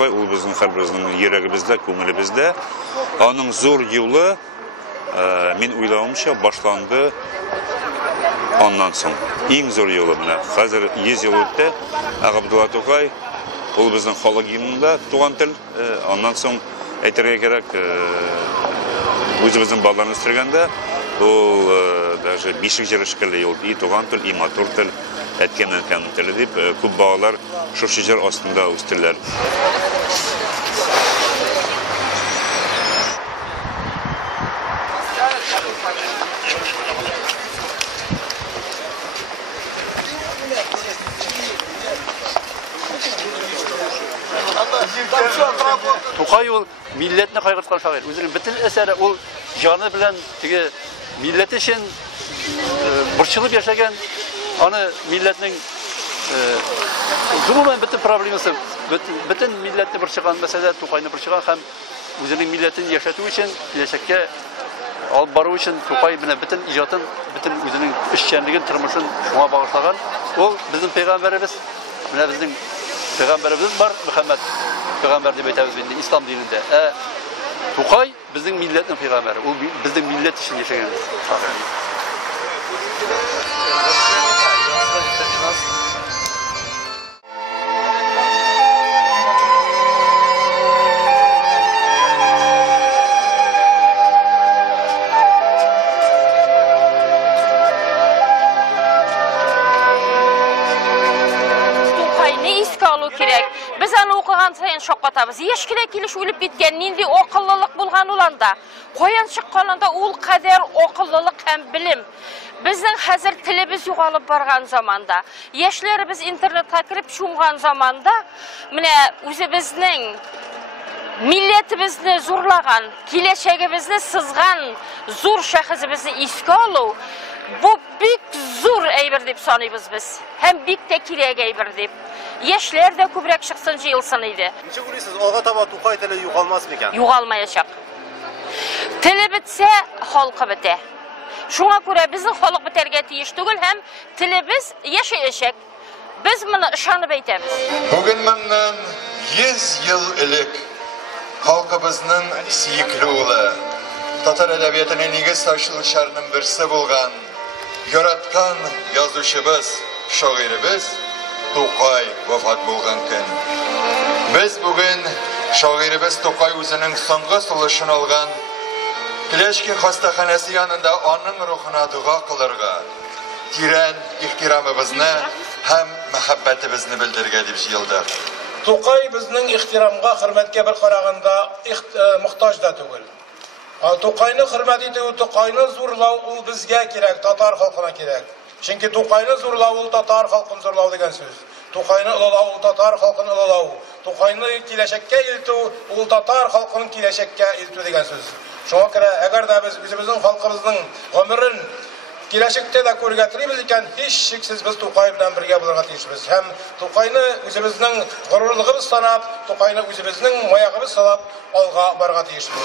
Ул безнең һәрберебезнең йөрәгебездә, күңелебездә. Аның зур юлы, мин уйлавымча, башланды аннан соң. Иң зур юлы менә. Хәзер 100 ел үтте. Габдулла Тукай ул безнең халык гимнында туган тел. Аннан соң әйтергә кирәк, үзебезнең балаларны үстергәндә ул даже бишек җыр шикелле юл, и туган тел, и матур тел, әткәмнән кәм теле дип, күп балалар шушы җыр астында үстеләр. Тукай ул милләтне кайгырткан шагыйрь. Үзенең бөтен әсәре ул җаны белән теге милләт өчен борчылып яшәгән, аны милләтнең гомумән бөтен проблемасы, бөтен милләтне борчыган мәсьәлә Тукайны борчыган һәм үзенең милләтен яшәтү өчен, киләчәккә алып бару өчен Тукай белән бөтен иҗатын, бөтен үзенең эшчәнлеген, тормышын шуңа багышлаган. Ул безнең пәйгамбәребез, менә безнең пәйгамбәребез бар, Мөхәммәд пәйгамбәр дип әйтәбез инде ислам динендә. Тукай безнең милләтнең пәйгамбәре. Ул безнең милләт өчен яшәгән. Biz аны укыган сайын шаккатабыз. Яшькеле килеш үлеп биткән, нинди акыллылык булган ул анда. Каян чыкканында ул кадәр акыллылык һәм билим. Безнең хәзер телебез югалып барган заманда, яшьләребез интернетка кирип шуңган заманда, менә үзебезнең милләтебезне зурлаган, киләчәгебезне сызган зур шәхесебезне искә алу, бу бик зур әйбер дип саныйбыз без. Һәм бик тә кирәк әйбер дип. Яшьләр дә күбрәк чыксын җыелсын иде. Ничек уйлыйсыз, алга таба Тукай теле югалмас микән? Югалмаячак. Теле бетсә, халкы бетә. Шуңа күрә безнең халык бетәргә тиеш түгел һәм телебез яшәячәк. Без моны ышанып әйтәбез. Бүген моннан 100 ел элек халкыбызның сөекле улы, татар әдәбиятының нигез ташлаучыларының берсе булган, яраткан язучыбыз, шагыйребез Тукай вафат булган көн. Без бүген шагыйребез Тукай үзенең соңгы сулышын алган Клешки хастаханәсе янында аның рухына дуга кылырга, тирән ихтирамыбызны һәм мәхәббәтебезне белдергә дип җыелдык. Тукай безнең ихтирамга, хөрмәткә бер караганда мохтаҗ да түгел. Тукайны хөрмәт итү, Тукайны зурлау ул безгә кирәк, татар халкына кирәк. Чөнки Тукайны зурлау ул татар халкын зурлау дигән сүз. Тукайны улылау ул татар халкын улылау. Тукайны киләчәккә илтү ул татар халкын киләчәккә илтү дигән сүз. Шуңа күрә, әгәр дә без үзебезнең халкыбызның гомерен киләчәктә дә күрергә телибез икән, һич шиксез без Тукай белән бергә булырга тиешбез. Һәм Тукайны үзебезнең горурлыгыбыз санап, Тукайны үзебезнең маягыбыз санап алга барырга тиешбез.